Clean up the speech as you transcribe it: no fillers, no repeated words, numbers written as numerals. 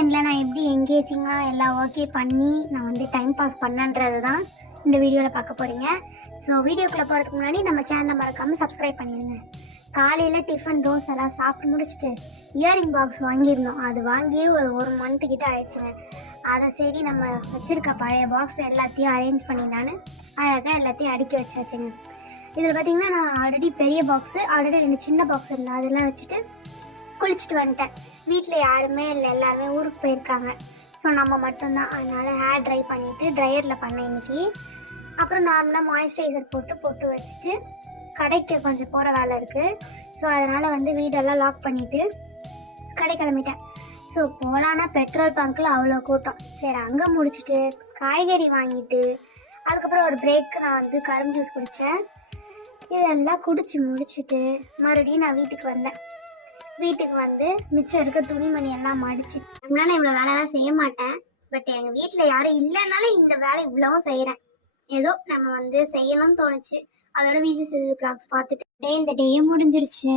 வீக்கெண்டில் நான் எப்படி எங்கேஜிங்காக எல்லா ஒர்க்கையும் பண்ணி நான் வந்து டைம் பாஸ் பண்ணன்றது தான் இந்த வீடியோவில் பார்க்க போகிறீங்க. ஸோ வீடியோக்குள்ளே போகிறதுக்கு முன்னாடி நம்ம சேனலை மறக்காமல் சப்ஸ்கிரைப் பண்ணிடுங்க. காலையில் டிஃபன் தோசைலாம் சாப்பிட்டு முடிச்சுட்டு இயரிங் பாக்ஸ் வாங்கியிருந்தோம். அது வாங்கியே ஒரு மந்த்துக்கிட்ட ஆயிடுச்சுங்க. அதை சரி நம்ம வச்சுருக்க பழைய பாக்ஸ் எல்லாத்தையும் அரேஞ்ச் பண்ணிடலான்னு அழகாக எல்லாத்தையும் அடுக்கி வச்சாச்சுங்க. இதில் பார்த்திங்கன்னா நான் ஆல்ரெடி பெரிய பாக்ஸு, ஆல்ரெடி 2 சின்ன பாக்ஸ் இருந்தேன். அதெல்லாம் வச்சுட்டு குளிச்சுட்டு வந்துட்டேன். வீட்டில் யாருமே இல்லை, எல்லாருமே ஊருக்கு போயிருக்காங்க. ஸோ நம்ம மட்டும்தான். அதனால் ஹேர் ட்ரை பண்ணிவிட்டு ட்ரையரில் பண்ணேன் இன்றைக்கி. அப்புறம் நார்மலாக மாய்ஸ்சரைசர் போட்டு வச்சுட்டு கடைக்கு கொஞ்சம் போகிற வேலை இருக்குது. ஸோ அதனால் வந்து வீடெல்லாம் லாக் பண்ணிவிட்டு கடை கிளம்பிட்டேன். ஸோ போகலான்னா பெட்ரோல் பங்க்கில் அவ்வளோ கூட்டம். சரி அங்கே முடிச்சுட்டு காய்கறி வாங்கிட்டு அதுக்கப்புறம் ஒரு பிரேக்கு நான் வந்து கரும்பு ஜூஸ் குடித்தேன். இதெல்லாம் குடிச்சு முடிச்சுட்டு மறுபடியும் நான் வீட்டுக்கு வந்தேன். வீட்டுக்கு வந்து மிச்சம் இருக்க துணிமணி எல்லாம் மடிச்சு நான் இவ்வளோ வேலைலாம் செய்ய மாட்டேன். பட் எங்கள் வீட்டில் யாரும் இல்லைனாலும் இந்த வேலை இவ்வளவும் செய்கிறேன். ஏதோ நம்ம வந்து செய்யணும்னு தோணுச்சு. அதோட விஜி சிறு பிளாக்ஸ் பார்த்துட்டு இந்த டேயே முடிஞ்சிருச்சு.